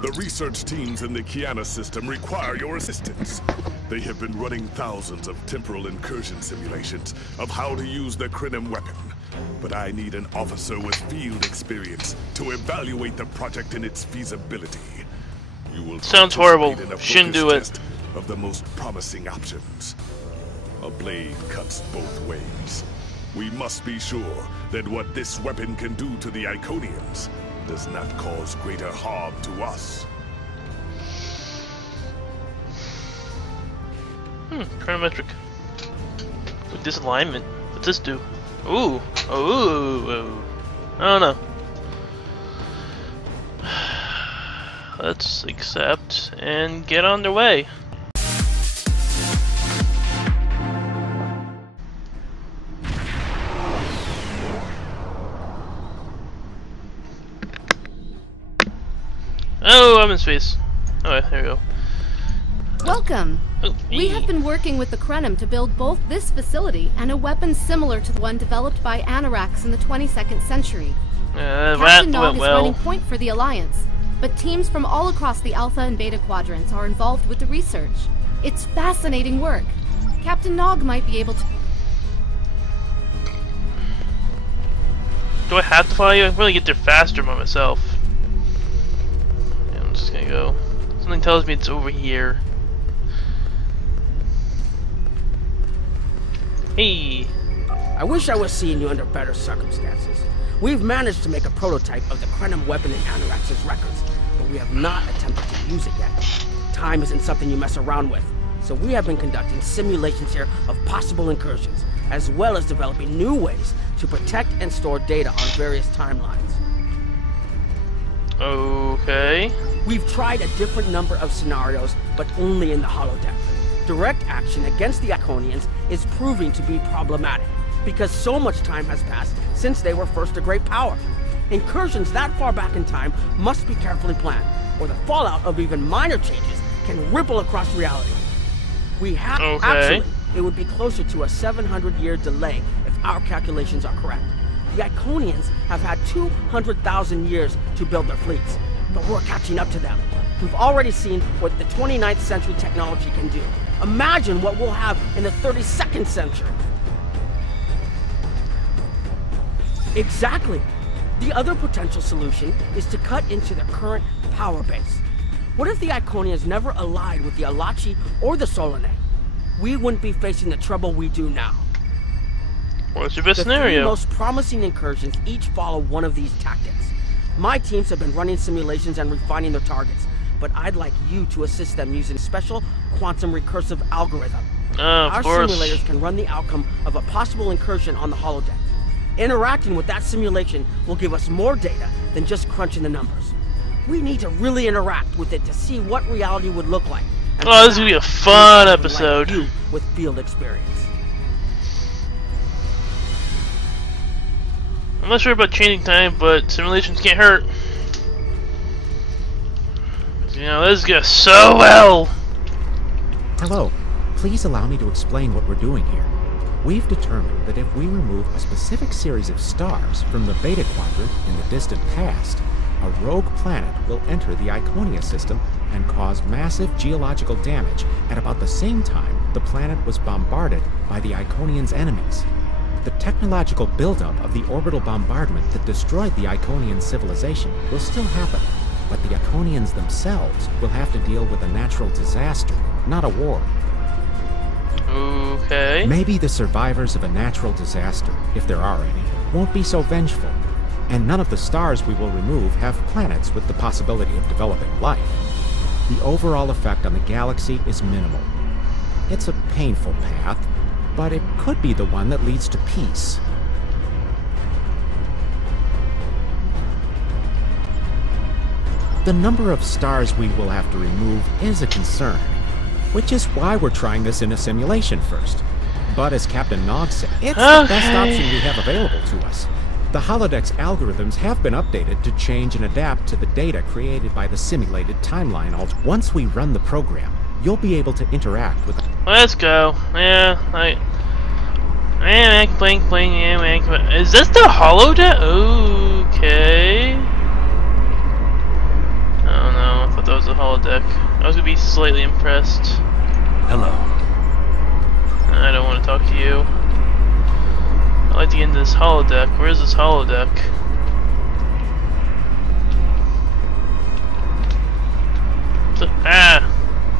The research teams in the Kiana system require your assistance. They have been running thousands of temporal incursion simulations of how to use the Cryptic weapon. But I need an officer with field experience to evaluate the project and its feasibility. You will Sounds horrible. participate in a Shouldn't do focus it. test of the most promising options. A blade cuts both ways. We must be sure that what this weapon can do to the Iconians does not cause greater harm to us. Chronometric. With this alignment, what's this do? Ooh. Ooh. I don't know. Let's accept and get on their way. Oh, I'm in space. Alright, there we go. Welcome! Oh, We have been working with the Cryptic to build both this facility and a weapon similar to the one developed by Anoraks in the 22nd century. that Captain Nog went is well. running point for the Alliance, but teams from all across the Alpha and Beta quadrants are involved with the research. It's fascinating work. Captain Nog might be able to... Do I have to follow you? I can really get there faster by myself. Yeah, I'm just gonna go. Something tells me it's over here. Hey! I wish I was seeing you under better circumstances. We've managed to make a prototype of the Cryptic weapon in Anorax's records, but we have not attempted to use it yet. Time isn't something you mess around with, so we have been conducting simulations here of possible incursions, as well as developing new ways to protect and store data on various timelines. Okay. We've tried a different number of scenarios, but only in the holodeck. Direct action against the Iconians is proving to be problematic, because so much time has passed since they were first a great power. Incursions that far back in time must be carefully planned, or the fallout of even minor changes can ripple across reality. Actually, it would be closer to a 700-year delay if our calculations are correct. The Iconians have had 200,000 years to build their fleets, but we're catching up to them. We've already seen what the 29th century technology can do. Imagine what we'll have in the 32nd century. Exactly. The other potential solution is to cut into their current power base. What if the Iconians never allied with the Alachi or the Solanae? We wouldn't be facing the trouble we do now. What's your best The scenario? three most promising incursions each follow one of these tactics. My teams have been running simulations and refining their targets, but I'd like you to assist them using a special quantum recursive algorithm. Our Of course. simulators can run the outcome of a possible incursion on the holodeck. Interacting with that simulation will give us more data than just crunching the numbers. We need to really interact with it to see what reality would look like. And Oh, this is gonna be a fun episode. like you with field experience. I'm not sure about changing time, but simulations can't hurt. You know, this goes so well! Hello. Please allow me to explain what we're doing here. We've determined that if we remove a specific series of stars from the Beta Quadrant in the distant past, a rogue planet will enter the Iconia system and cause massive geological damage at about the same time the planet was bombarded by the Iconians' enemies. The technological buildup of the orbital bombardment that destroyed the Iconian civilization will still happen, but the Iconians themselves will have to deal with a natural disaster, not a war. Okay. Maybe the survivors of a natural disaster, if there are any, won't be so vengeful, and none of the stars we will remove have planets with the possibility of developing life. The overall effect on the galaxy is minimal. It's a painful path, but it could be the one that leads to peace. The number of stars we will have to remove is a concern, which is why we're trying this in a simulation first. But as Captain Nog said, it's the best option we have available to us. The holodeck's algorithms have been updated to change and adapt to the data created by the simulated timeline. Once we run the program, you'll be able to interact with... Let's go. Yeah, Is this the holodeck? Okay. I don't know. holodeck. I was gonna be slightly impressed. Hello. I don't want to talk to you. I'd like to get into this holodeck. Where is this holodeck?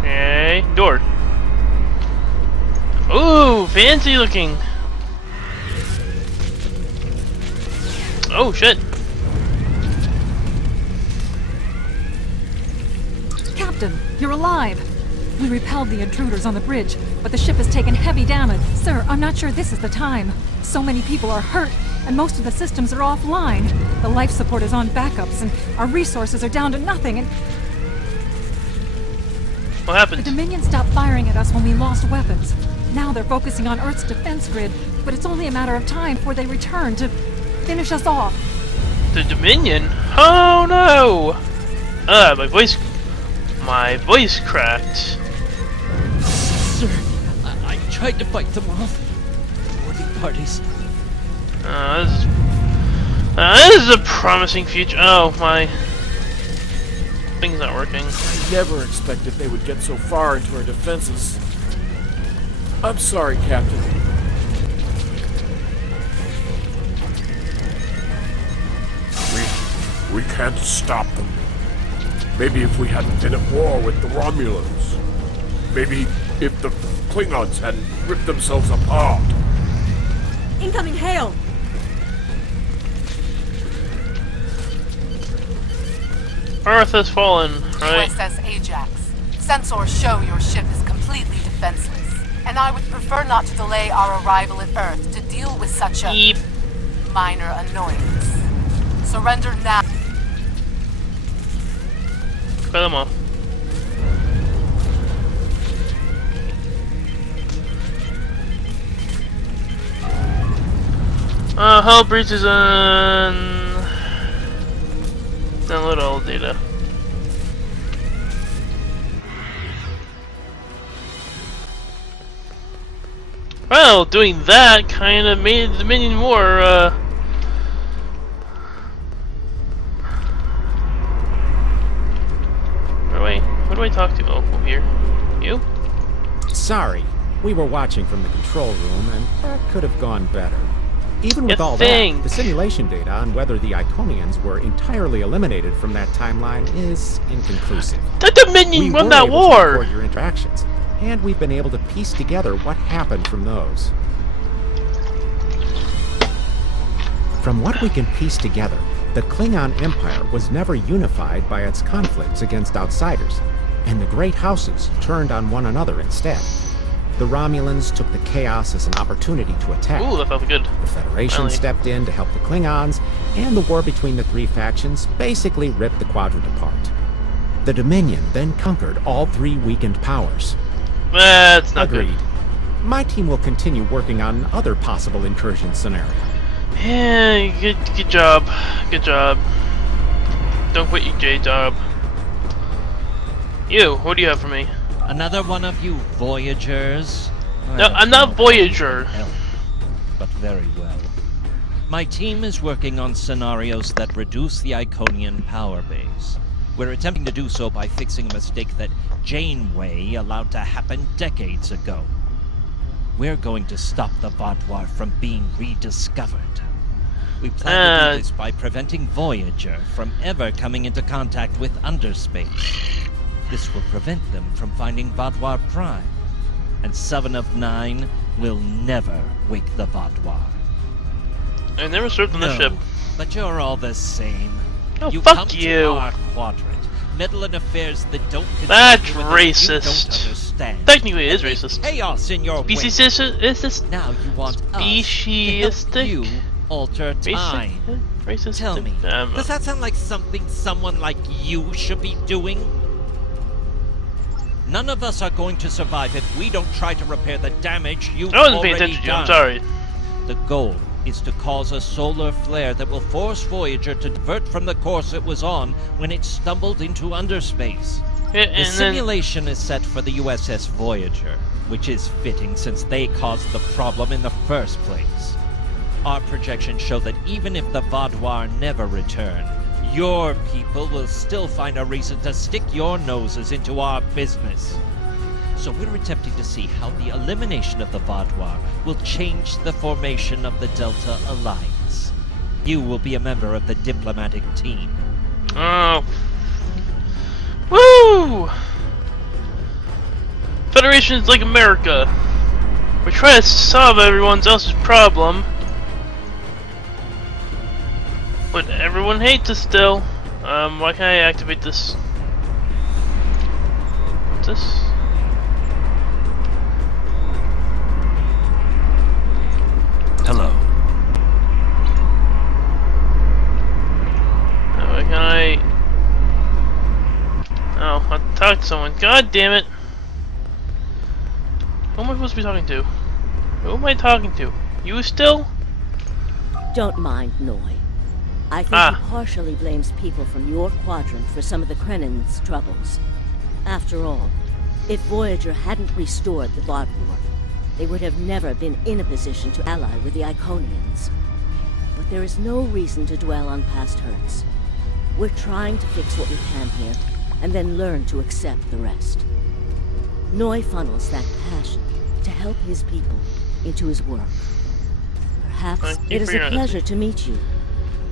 Okay. Door. Ooh, fancy looking. Oh shit. Captain, you're alive. We repelled the intruders on the bridge, but the ship has taken heavy damage. Sir, I'm not sure this is the time. So many people are hurt, and most of the systems are offline. The life support is on backups, and our resources are down to nothing, and... What happened? The Dominion stopped firing at us when we lost weapons. Now they're focusing on Earth's defense grid, but it's only a matter of time before they return to finish us off. The Dominion? Oh no! My voice cracked. Sir, I tried to fight them off. Boarding parties. This is a promising future. Oh, my thing's not working. I never expected they would get so far into our defenses. I'm sorry, Captain. We can't stop them. Maybe if we hadn't been at war with the Romulans. Maybe if the Klingons hadn't ripped themselves apart. Incoming hail! Earth has fallen, right? USS Ajax. Sensors show your ship is completely defenseless, and I would prefer not to delay our arrival at Earth to deal with such a minor annoyance. Surrender now. Cut them off. Hull breaches and download all data. Well, doing that kind of made the Dominion more, Who do I talk to? Oh, over here. You? Sorry, we were watching from the control room, and that could have gone better. Even with You all think? that, the simulation data on whether the Iconians were entirely eliminated from that timeline is inconclusive. The Dominion We won were that able to war! record your interactions, and we've been able to piece together what happened from those. From what we can piece together, the Klingon Empire was never unified by its conflicts against outsiders, and the great houses turned on one another instead. The Romulans took the chaos as an opportunity to attack. Ooh, that felt good. The Federation Finally. stepped in to help the Klingons, and the war between the three factions basically ripped the quadrant apart. The Dominion then conquered all three weakened powers. That's not Agreed. good. My team will continue working on other possible incursion scenarios. Yeah, good job. Good job. Don't quit your J job. You, what do you have for me? Another one of you Voyagers? No, I'm not Voyager. Help, but very well. My team is working on scenarios that reduce the Iconian power base. We're attempting to do so by fixing a mistake that Janeway allowed to happen decades ago. We're going to stop the Vaadwaur from being rediscovered. We plan to do this by preventing Voyager from ever coming into contact with underspace. This will prevent them from finding Vaadwaur Prime, and 7 of 9 will never wake the Vaadwaur. I never served on the ship. But you're all the same. Oh, You fuck come to you. our quadrant, meddle in affairs that don't concern That's you and that you racist. don't understand. Technically, it is And leave racist. Chaos in your way. Is this Now you want us to help speciesistic? you alter time. Racist? Tell me, does that sound like something someone like you should be doing? None of us are going to survive if we don't try to repair the damage you've I wasn't paying already attention to you, done. I'm sorry. The goal is to cause a solar flare that will force Voyager to divert from the course it was on when it stumbled into underspace. Yeah, The and then simulation is set for the USS Voyager, which is fitting since they caused the problem in the first place. Our projections show that even if the Vaadwaur never return, your people will still find a reason to stick your noses into our business. So we're attempting to see how the elimination of the Vaudois will change the formation of the Delta Alliance. You will be a member of the diplomatic team. Oh. Woo! Federation is like America. We try to solve everyone else's problem, but everyone hates us still. Why can't I activate this? What's this? Hello. Why can't I? Oh, I talked to someone. God damn it! Who am I supposed to be talking to? Who am I talking to? You still? Don't mind Noi. I think he partially blames people from your quadrant for some of the Krennin's troubles. After all, if Voyager hadn't restored the Vaudois, they would have never been in a position to ally with the Iconians. But there is no reason to dwell on past hurts. We're trying to fix what we can here, and then learn to accept the rest. Noi funnels that passion to help his people into his work. Perhaps it is a pleasure to meet you.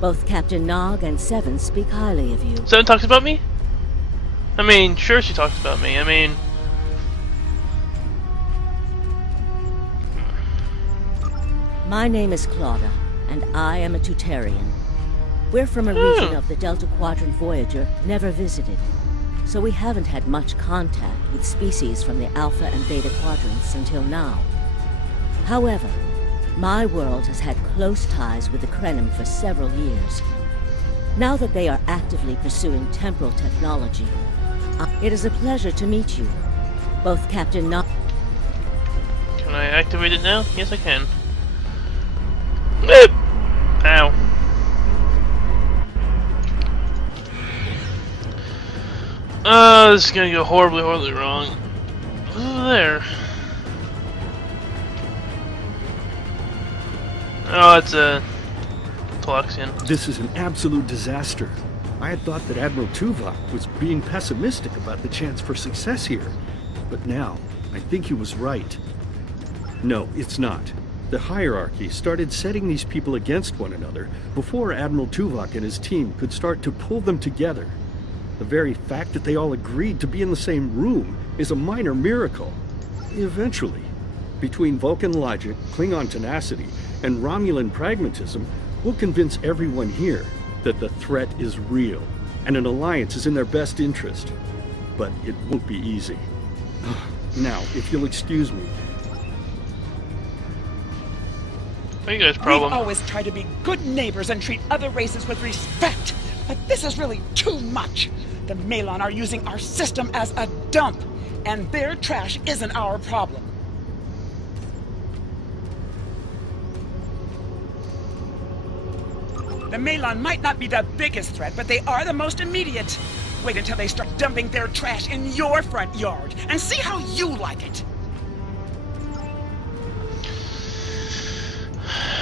Both Captain Nog and Seven speak highly of you. Seven talks about me? I mean, sure she talks about me. I mean... My name is Claudia, and I am a Tutarian. We're from a region of the Delta Quadrant Voyager never visited, so we haven't had much contact with species from the Alpha and Beta Quadrants until now. However, my world has had close ties with the Krenim for several years. Now that they are actively pursuing temporal technology, it is a pleasure to meet you, both Captain Nog. Can I activate it now? Yes, I can. Ow. This is gonna go horribly, horribly wrong. What's over there? Oh, it's a Ploxian. This is an absolute disaster. I had thought that Admiral Tuvok was being pessimistic about the chance for success here. But now, I think he was right. No, it's not. The hierarchy started setting these people against one another before Admiral Tuvok and his team could start to pull them together. The very fact that they all agreed to be in the same room is a minor miracle. Eventually, between Vulcan logic, Klingon tenacity, and Romulan pragmatism, we'll convince everyone here that the threat is real, and an alliance is in their best interest. But it won't be easy. Now, if you'll excuse me. What are you guys' problem? We always try to be good neighbors and treat other races with respect, but this is really too much. The Malon are using our system as a dump, and their trash isn't our problem. The Malon might not be the biggest threat, but they are the most immediate. Wait until they start dumping their trash in your front yard, and see how you like it.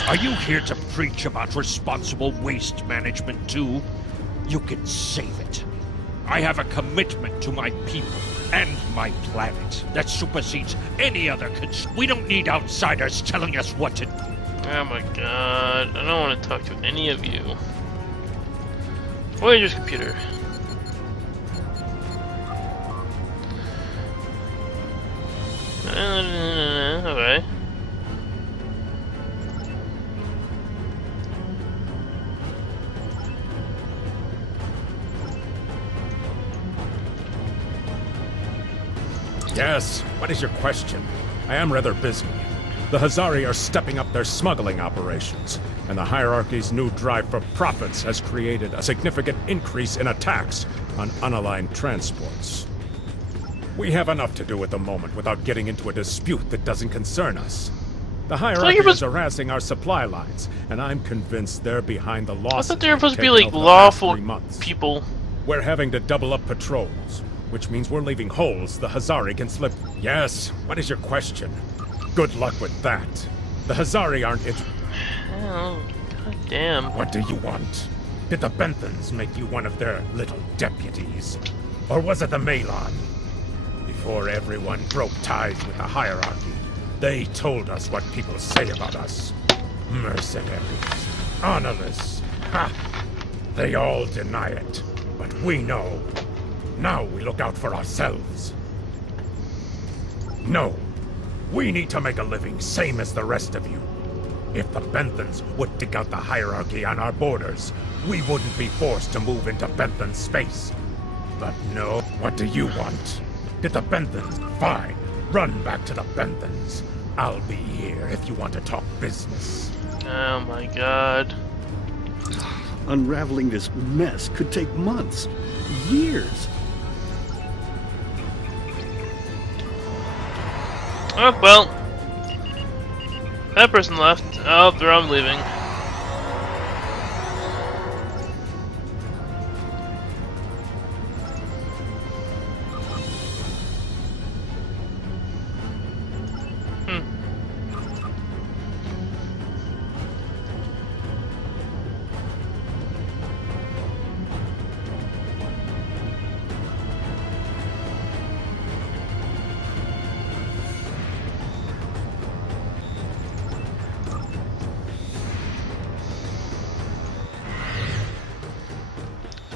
Are you here to preach about responsible waste management too? You can save it. I have a commitment to my people and my planet that supersedes any other We don't need outsiders telling us what to do. Oh my god, I don't want to talk to any of you. Voyager's computer. Okay. Yes, what is your question? I am rather busy. The Hazari are stepping up their smuggling operations, and the hierarchy's new drive for profits has created a significant increase in attacks on unaligned transports. We have enough to do at the moment without getting into a dispute that doesn't concern us. The hierarchy is harassing our supply lines, and I'm convinced they're behind the losses. I thought they were supposed to be like lawful people. We're having to double up patrols, which means we're leaving holes the Hazari can slip. Yes, what is your question? Good luck with that. The Hazari aren't Oh, god damn. What do you want? Did the Benthans make you one of their little deputies? Or was it the Malon? Before everyone broke ties with the hierarchy, they told us what people say about us. Mercenaries. Honorless. Ha! They all deny it. But we know. Now we look out for ourselves. No. We need to make a living, same as the rest of you. If the Benthans would dig out the hierarchy on our borders, we wouldn't be forced to move into Benthan space. But no, what do you want? Did the Benthans? Fine. Run back to the Benthans. I'll be here if you want to talk business. Oh my god. Unraveling this mess could take months, years. Oh, well. That person left. Oh, they're all leaving.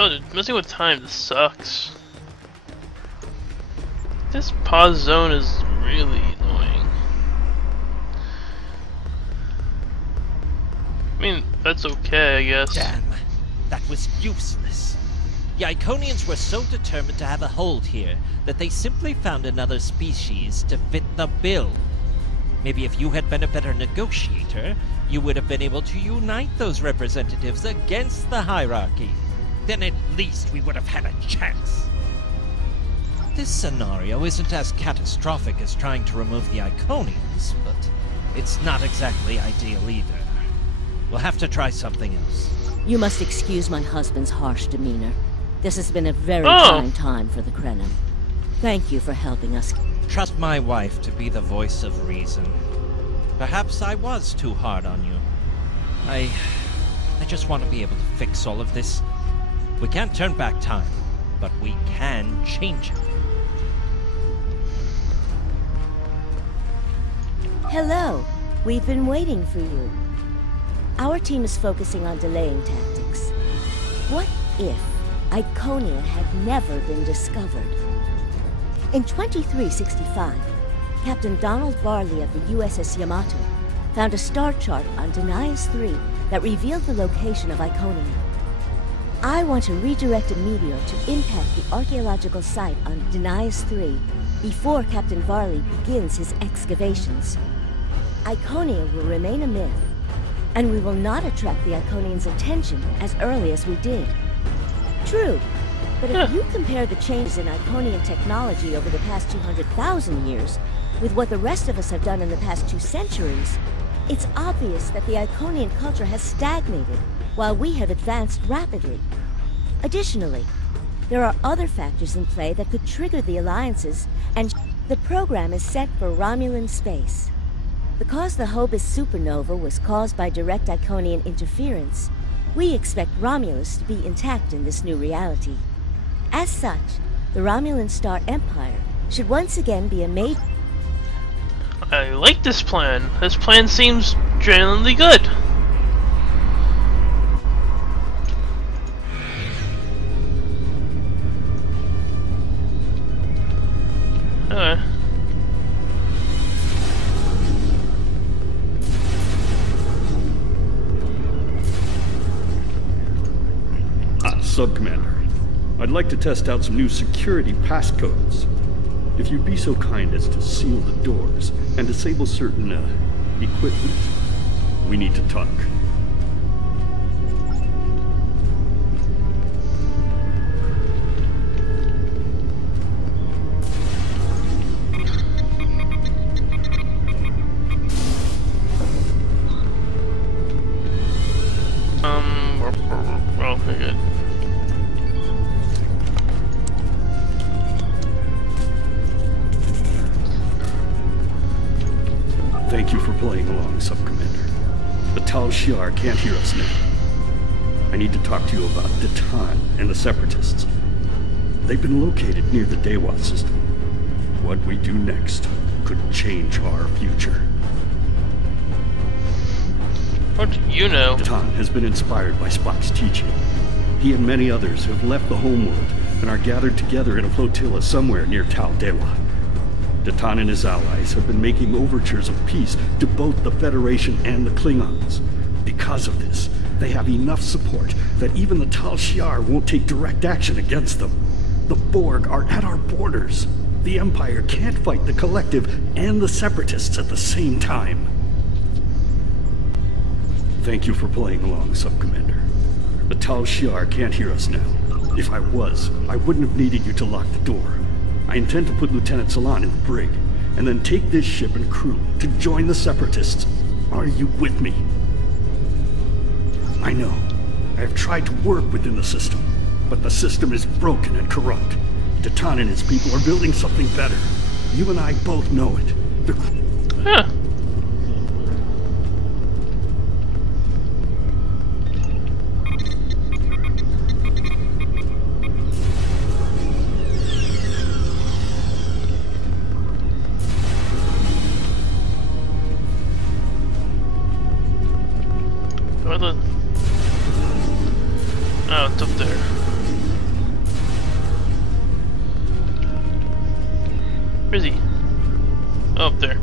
Oh, dude, messing with time, this sucks. This pause zone is really annoying. I mean, that's okay, I guess. Damn, that was useless. The Iconians were so determined to have a hold here that they simply found another species to fit the bill. Maybe if you had been a better negotiator, you would have been able to unite those representatives against the hierarchy. Then at least we would have had a chance. This scenario isn't as catastrophic as trying to remove the Iconians, but it's not exactly ideal either. We'll have to try something else. You must excuse my husband's harsh demeanor. This has been a very trying time for the Krenim. Thank you for helping us. Trust my wife to be the voice of reason. Perhaps I was too hard on you. I just want to be able to fix all of this. We can't turn back time, but we can change it. Hello. We've been waiting for you. Our team is focusing on delaying tactics. What if Iconia had never been discovered? In 2365, Captain Donald Varley of the USS Yamato found a star chart on Denias 3 that revealed the location of Iconia. I want to redirect a meteor to impact the archaeological site on Denias 3 before Captain Varley begins his excavations. Iconia will remain a myth, and we will not attract the Iconians' attention as early as we did. True, but if you compare the changes in Iconian technology over the past 200,000 years with what the rest of us have done in the past 2 centuries, it's obvious that the Iconian culture has stagnated while we have advanced rapidly. Additionally, there are other factors in play that could trigger the alliances, and the program is set for Romulan space. Because the Hobus supernova was caused by direct Iconian interference, we expect Romulus to be intact in this new reality. As such, the Romulan Star Empire should once again be a major... I like this plan. This plan seems genuinely good. Sub-Commander, I'd like to test out some new security passcodes. If you'd be so kind as to seal the doors and disable certain, equipment, we need to talk. Well, very good. Thank you for playing along, Sub-Commander. The Tal Shiar can't hear us now. I need to talk to you about Datan and the Separatists. They've been located near the Dewa system. What we do next could change our future. What do you know? Datan has been inspired by Spock's teaching. He and many others have left the homeworld and are gathered together in a flotilla somewhere near Tal Dewa. Datan and his allies have been making overtures of peace to both the Federation and the Klingons. Because of this, they have enough support that even the Tal Shiar won't take direct action against them. The Borg are at our borders. The Empire can't fight the Collective and the Separatists at the same time. Thank you for playing along, Sub-Commander. The Tal Shiar can't hear us now. If I was, I wouldn't have needed you to lock the door. I intend to put Lieutenant Salan in the brig, and then take this ship and crew to join the Separatists. Are you with me? I know. I have tried to work within the system, but the system is broken and corrupt. Datan and his people are building something better. You and I both know it. Huh. Oh, it's up there. Where is he? Oh, up there.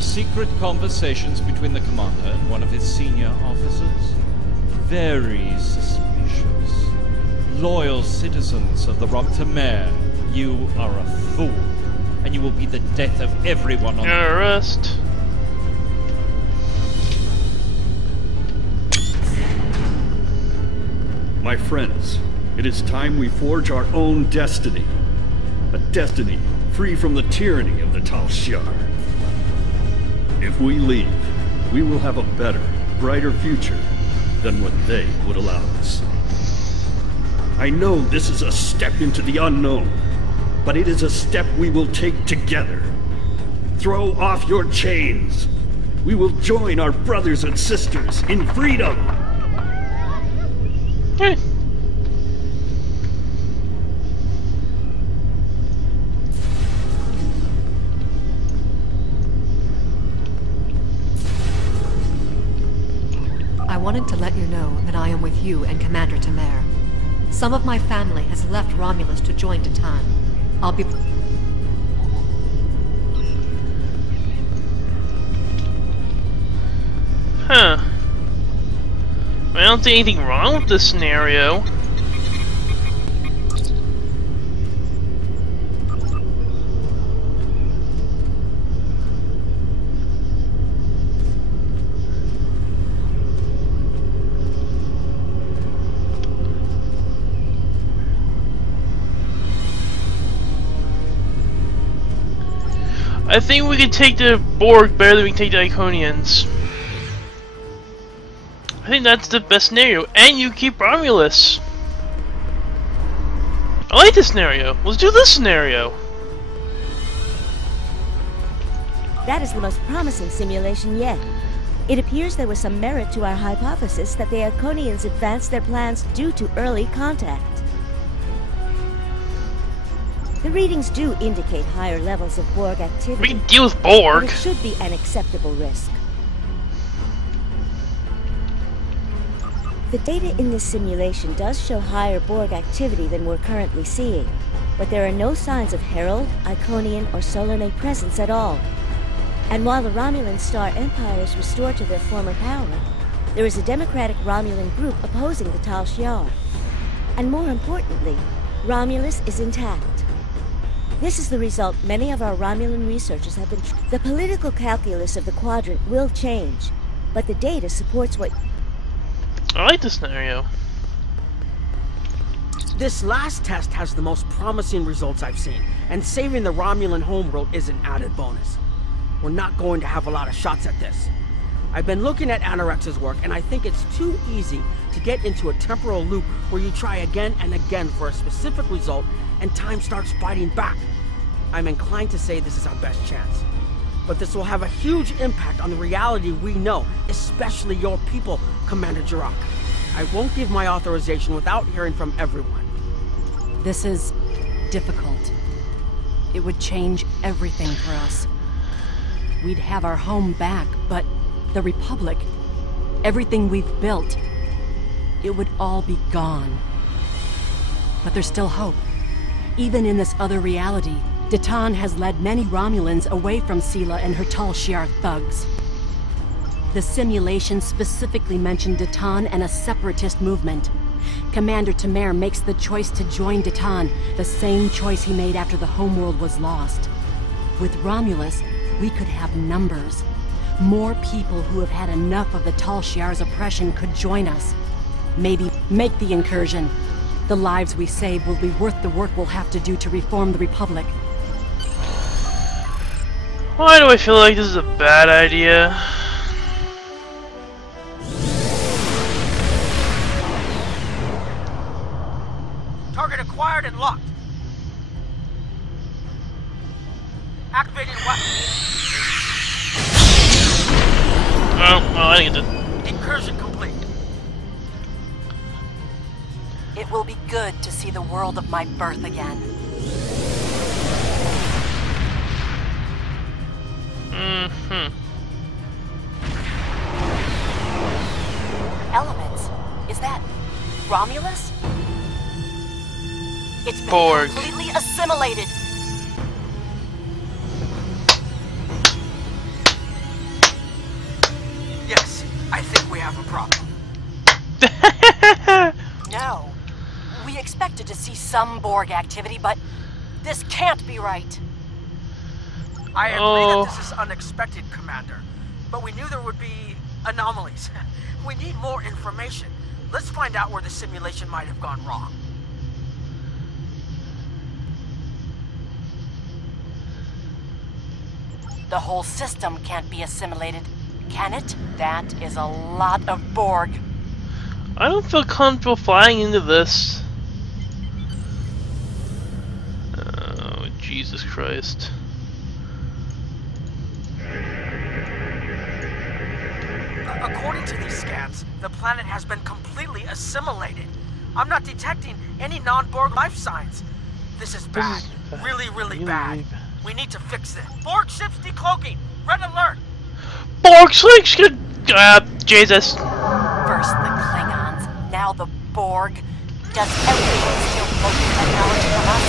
Secret conversations between the commander and one of his senior officers? Very suspicious. Loyal citizens of the Tamer, you are a fool, and you will be the death of everyone on the arrest. My friends, it is time we forge our own destiny. A destiny free from the tyranny of the Tal Shiar. If we leave, we will have a better, brighter future than what they would allow us. I know this is a step into the unknown, but it is a step we will take together. Throw off your chains. We will join our brothers and sisters in freedom. I wanted to let you know that I am with you and Commander Tamer. Some of my family has left Romulus to join Datan. I'll be... Huh. I don't see anything wrong with this scenario. I think we can take the Borg better than we can take the Iconians. I think that's the best scenario, and you keep Romulus. I like this scenario. Let's do this scenario. That is the most promising simulation yet. It appears there was some merit to our hypothesis that the Iconians advanced their plans due to early contact. The readings do indicate higher levels of Borg activity. We can deal with Borg. But it should be an acceptable risk. The data in this simulation does show higher Borg activity than we're currently seeing, but there are no signs of Herald, Iconian, or Solanae presence at all. And while the Romulan Star Empire is restored to their former power, there is a democratic Romulan group opposing the Tal Shiar. And more importantly, Romulus is intact. This is the result many of our Romulan researchers have been... The political calculus of the Quadrant will change, but the data supports what... I like this scenario. This last test has the most promising results I've seen, and saving the Romulan homeworld is an added bonus. We're not going to have a lot of shots at this. I've been looking at Anorex's work, and I think it's too easy to get into a temporal loop where you try again and again for a specific result, and time starts fighting back. I'm inclined to say this is our best chance. but this will have a huge impact on the reality we know, especially your people, Commander Jirok. I won't give my authorization without hearing from everyone. This is difficult. It would change everything for us. We'd have our home back, but the Republic, everything we've built, it would all be gone. But there's still hope. Even in this other reality, Datan has led many Romulans away from Sela and her Tal Shiar thugs. The simulation specifically mentioned Datan and a separatist movement. Commander Temer makes the choice to join Datan, the same choice he made after the homeworld was lost. With Romulus, we could have numbers. More people who have had enough of the Tal Shiar's oppression could join us. Maybe make the incursion. The lives we save will be worth the work we'll have to do to reform the Republic. Why do I feel like this is a bad idea? Target acquired and locked. Activating weapon. Oh, well, I didn't get to... Incursion complete. It will be good to see the world of my birth again. Elements? Is that Romulus? It's been Borg. completely assimilated. Yes, I think we have a problem. No. We expected to see some Borg activity, but this can't be right. I agree that this is unexpected, Commander, but we knew there would be anomalies. We need more information. Let's find out where the simulation might have gone wrong. The whole system can't be assimilated, can it? That is a lot of Borg. I don't feel comfortable flying into this. Oh, Jesus Christ. According to these scans, the planet has been completely assimilated. I'm not detecting any non-Borg life signs. This is bad. Really, really bad. We need to fix this. Borg ships decloaking. Red alert. Borg ships could... Jesus. First the Klingons, now the Borg. Does everyone steal cloaking technology from us?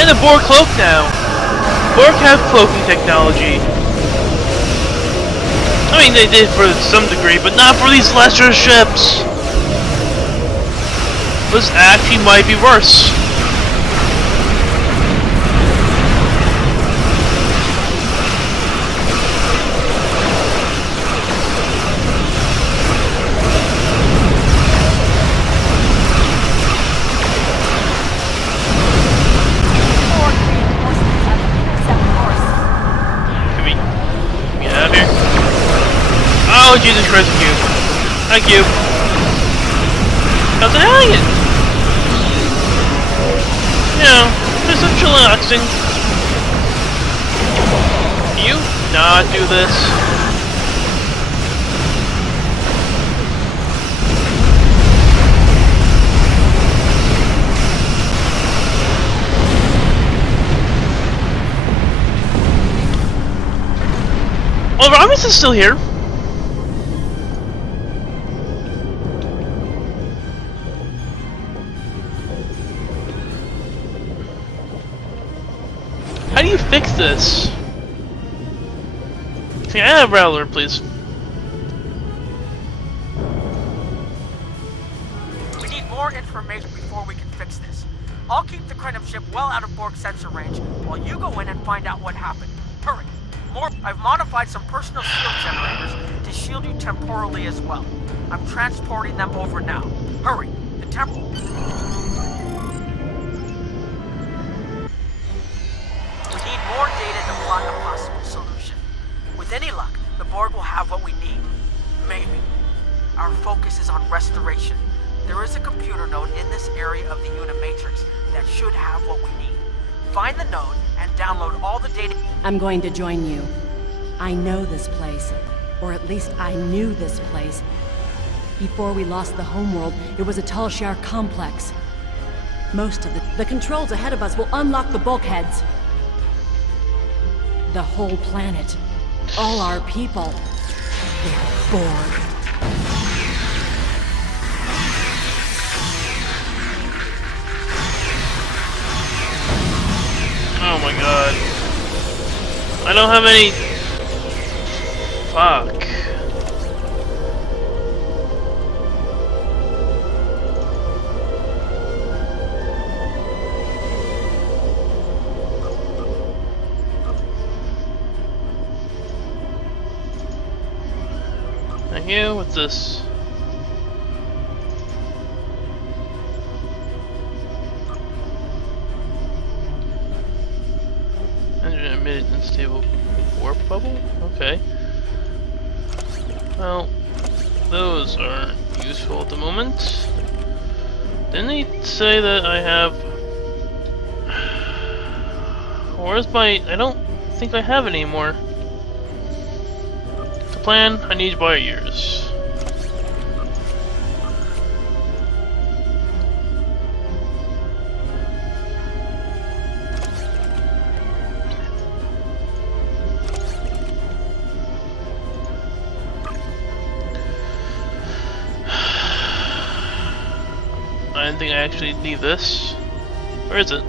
And the Borg cloak now. Borg have cloaking technology. I mean, they did for some degree, but not for these lesser ships. This actually might be worse. Oh, Jesus Christ, thank you. Thank you. How's it hanging? You know, just such relaxing. You not do this. Well, Ramos is still here. How do you fix this? Can I have a Rattler, please? We need more information before we can fix this. I'll keep the Krenim ship well out of Borg sensor range while you go in and find out what happened. Hurry. I've modified some personal shield generators to shield you temporally as well. I'm transporting them over now. Hurry. The temporal... We need more data to plot a possible solution. With any luck, the Borg will have what we need. Maybe. Our focus is on restoration. There is a computer node in this area of the unit matrix that should have what we need. Find the node and download all the data. I'm going to join you. I know this place. Or at least I knew this place. Before we lost the homeworld, it was a Talshar complex. Most of the controls ahead of us will unlock the bulkheads. The whole planet. All our people. They're bored. Oh my god. I don't have any... Fuck. Thank you. What's this? Emitted unstable warp bubble? Okay. Well, those aren't useful at the moment. Didn't he say that I have... Where's my... I don't think I have any more. To plan, I need to buy yours. I didn't think I actually need this. Where is it?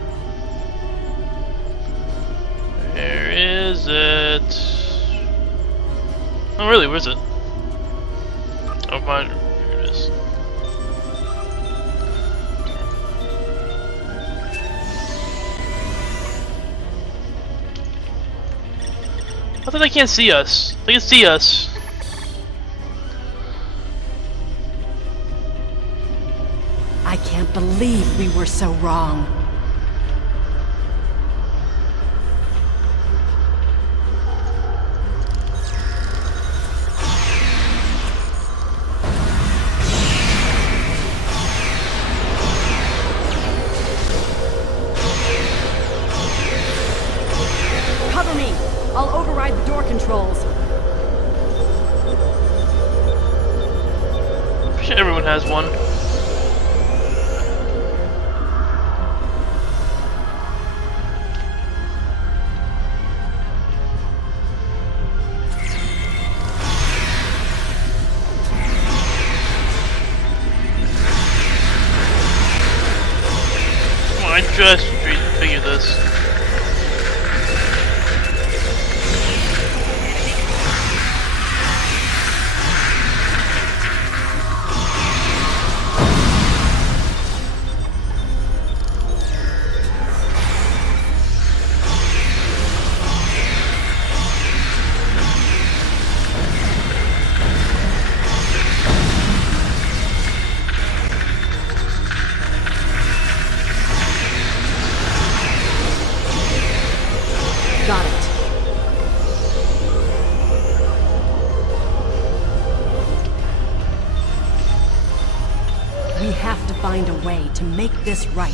Where is it? Oh really, where is it? Oh my, here it is. I thought they can't see us. They can see us. I can't believe we were so wrong. Cover me! I'll override the door controls. I'm sure everyone has one. I just figured this. Got it. We have to find a way to make this right.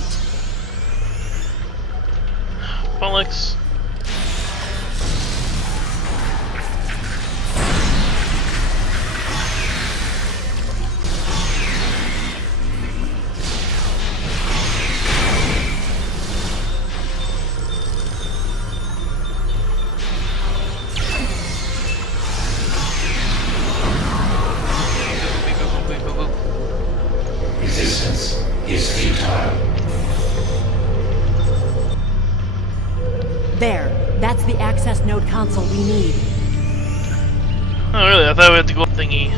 Bollocks. Resistance is futile. There. That's the access node console we need. Oh really? I thought we had to go thingy.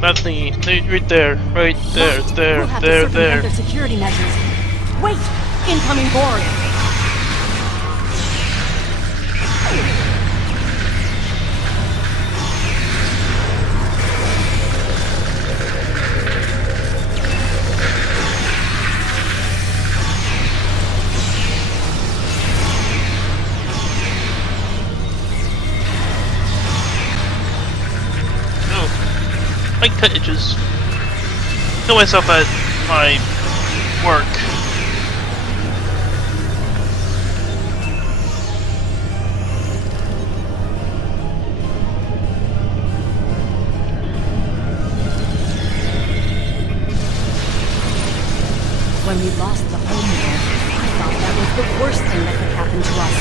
That thingy. Right there. Right there. Look, There. we'll have There. to circumvent There. their security measures. Wait! Incoming board! My cut itches. Kill myself at my work. When we lost the home world, I thought that was the worst thing that could happen to us.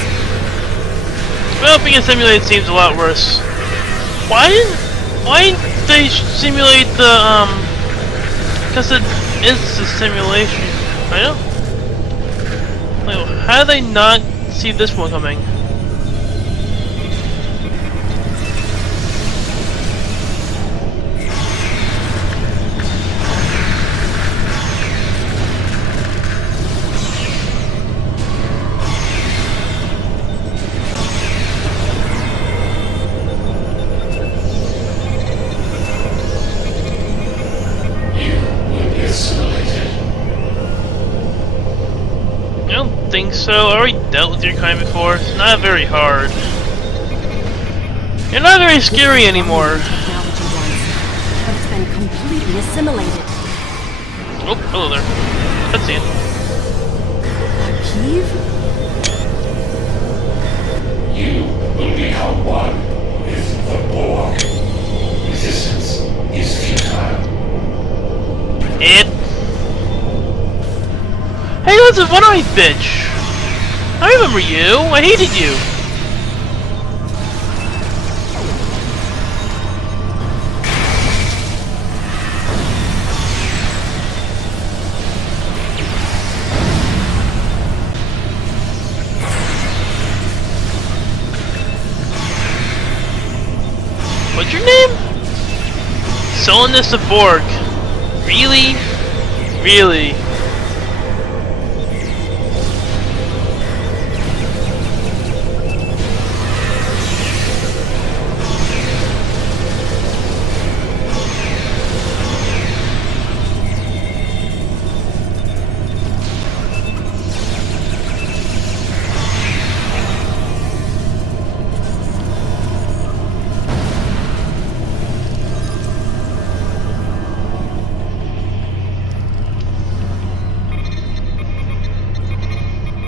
Well, being simulated seems a lot worse. Why didn't they simulate the, because it is a simulation. I don't... Like, how did they not see this one coming? Think so. I already dealt with your kind before. It's not very hard. You're not very scary anymore. But it's been completely assimilated. Oh, hello there. Cutscene. Archive? You will become one with the Borg. Resistance is futile. Hey, that's a one-eyed bitch! I remember you! I hated you! What's your name? Solenness of Borg. Really? Really?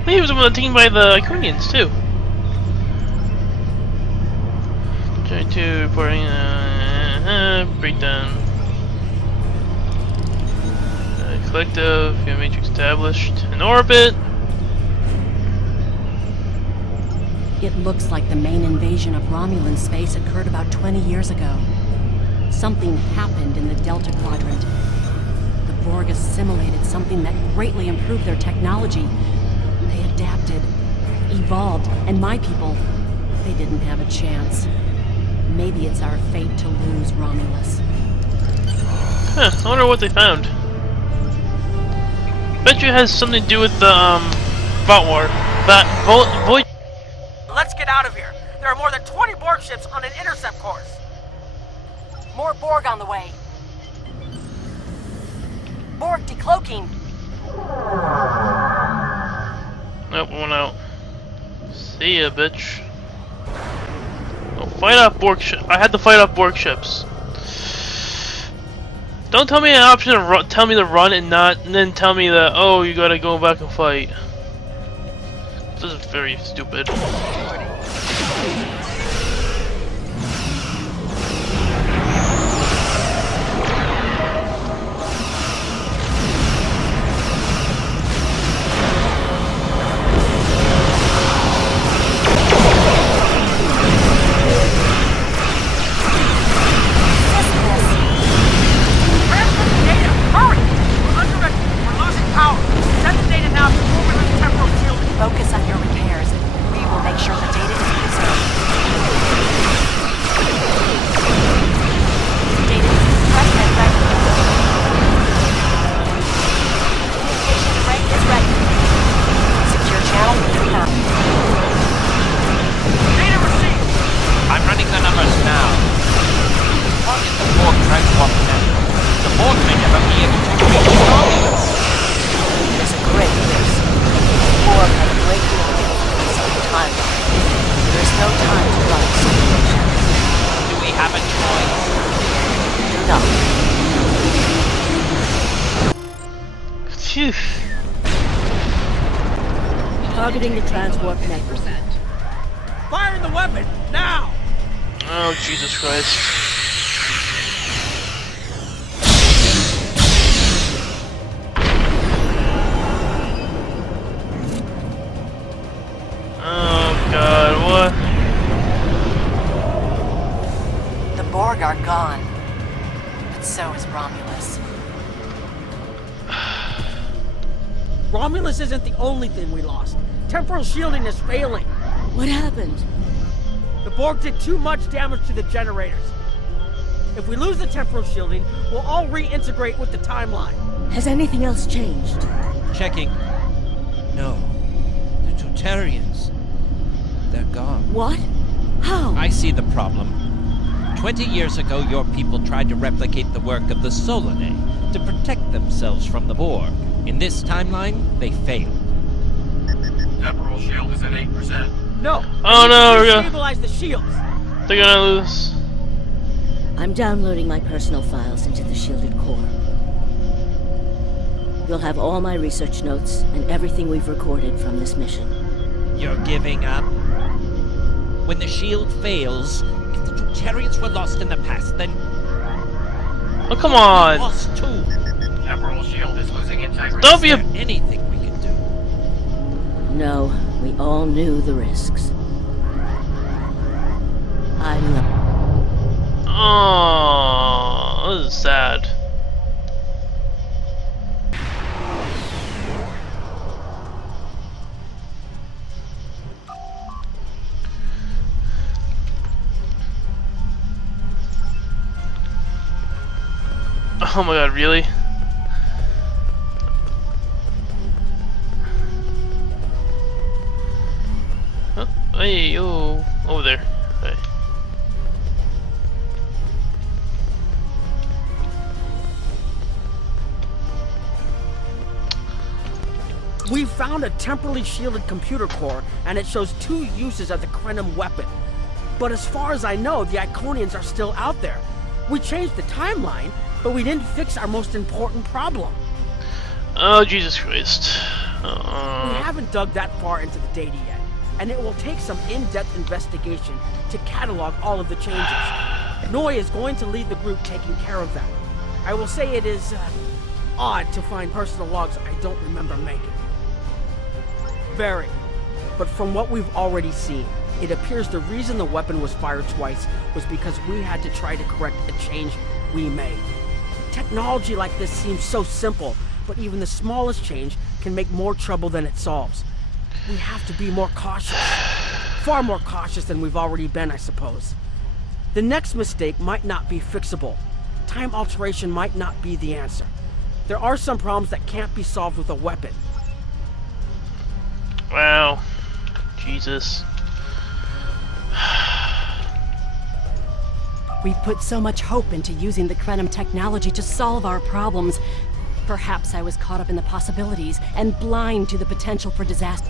He was one of the team by the Iconians too. Trying to reporting breakdown. Collective matrix established in orbit. It looks like the main invasion of Romulan space occurred about 20 years ago. Something happened in the Delta Quadrant. The Borg assimilated something that greatly improved their technology. They adapted, evolved, and my people, they didn't have a chance. Maybe it's our fate to lose Romulus. Huh, I wonder what they found. Bet you it has something to do with the, Vault War. Void. Let's get out of here. There are more than 20 Borg ships on an intercept course. More Borg on the way. Borg decloaking. Nope, one out. See ya, bitch. Oh, fight off Borg ships. I had to fight off Borg ships. Don't tell me an option to tell me to run and then tell me that, oh, you gotta go back and fight. This is very stupid. Focus on your repairs. We will make sure the data is preserved. Data is pressed and ready. Communications ring is ready. Secure channel confirmed. Data received! I'm running the numbers now. Target the Borg transport network. The Borg may never be able to reach Romulus. There's a great risk. Borg have a great deal of influence on the timeline. There's no time to run a simulation. Do we have a choice? Do not. Targeting the transport network. Fire the weapon, now! Oh, Jesus Christ. Oh, God, what? The Borg are gone. But so is Romulus. Romulus isn't the only thing we lost. Temporal shielding is failing. What happened? The Borg did too much damage to the generators. If we lose the temporal shielding, we'll all reintegrate with the timeline. Has anything else changed? Checking. No. The Tutarians. They're gone. What? How? I see the problem. 20 years ago, your people tried to replicate the work of the Solanae to protect themselves from the Borg. In this timeline, they failed. Temporal shield is at 8%. No. Oh no, we're gonna stabilize the shields. They're gonna lose. I'm downloading my personal files into the shielded core. You'll have all my research notes and everything we've recorded from this mission. You're giving up? When the shield fails, if the Tutarians were lost in the past, then... Oh, come on! Lost too! Temporal shield is losing integrity. Don't be a... anything we can do? No, we all knew the risks. I love... Oh, this is sad. Oh my God, really? Huh? Hey, oh, over there. Hey. We found a temporally shielded computer core, and it shows 2 uses of the Krenim weapon. But as far as I know, the Iconians are still out there. We changed the timeline, but we didn't fix our most important problem. Oh, Jesus Christ. We haven't dug that far into the data yet, and it will take some in-depth investigation to catalog all of the changes. Noi is going to lead the group taking care of that. I will say it is odd to find personal logs I don't remember making. Very. But from what we've already seen, it appears the reason the weapon was fired twice was because we had to try to correct a change we made. Technology like this seems so simple, but even the smallest change can make more trouble than it solves. We have to be more cautious. Far more cautious than we've already been, I suppose. The next mistake might not be fixable. Time alteration might not be the answer. There are some problems that can't be solved with a weapon. Wow. Jesus. We've put so much hope into using the Krenim technology to solve our problems. Perhaps I was caught up in the possibilities and blind to the potential for disaster.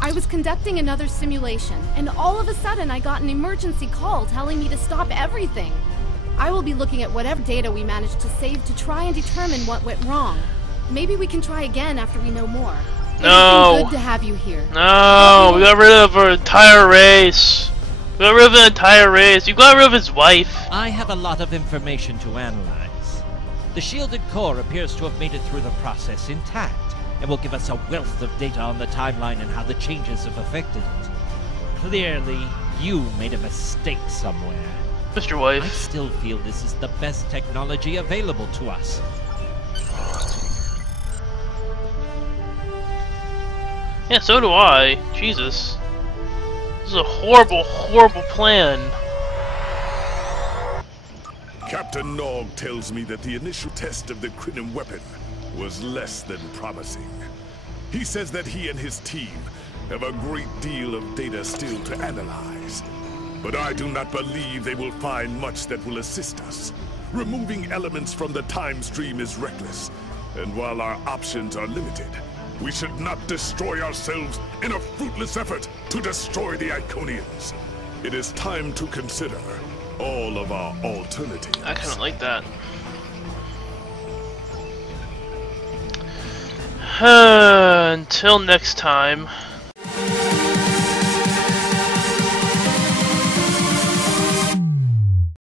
I was conducting another simulation, and all of a sudden I got an emergency call telling me to stop everything. I will be looking at whatever data we managed to save to try and determine what went wrong. Maybe we can try again after we know more. No. It's been good to have you here. No, we got rid of our entire race. We got rid of the entire race. You got rid of his wife. I have a lot of information to analyze. The shielded core appears to have made it through the process intact, and will give us a wealth of data on the timeline and how the changes have affected it. Clearly, you made a mistake somewhere. Mr. Wife. I still feel this is the best technology available to us. Yeah, so do I. Jesus. This is a horrible, horrible plan. Captain Nog tells me that the initial test of the Krenim weapon was less than promising. He says that he and his team have a great deal of data still to analyze. But I do not believe they will find much that will assist us. Removing elements from the time stream is reckless, and while our options are limited, we should not destroy ourselves in a fruitless effort to destroy the Iconians. It is time to consider all of our alternatives. I kind of like that. Until next time.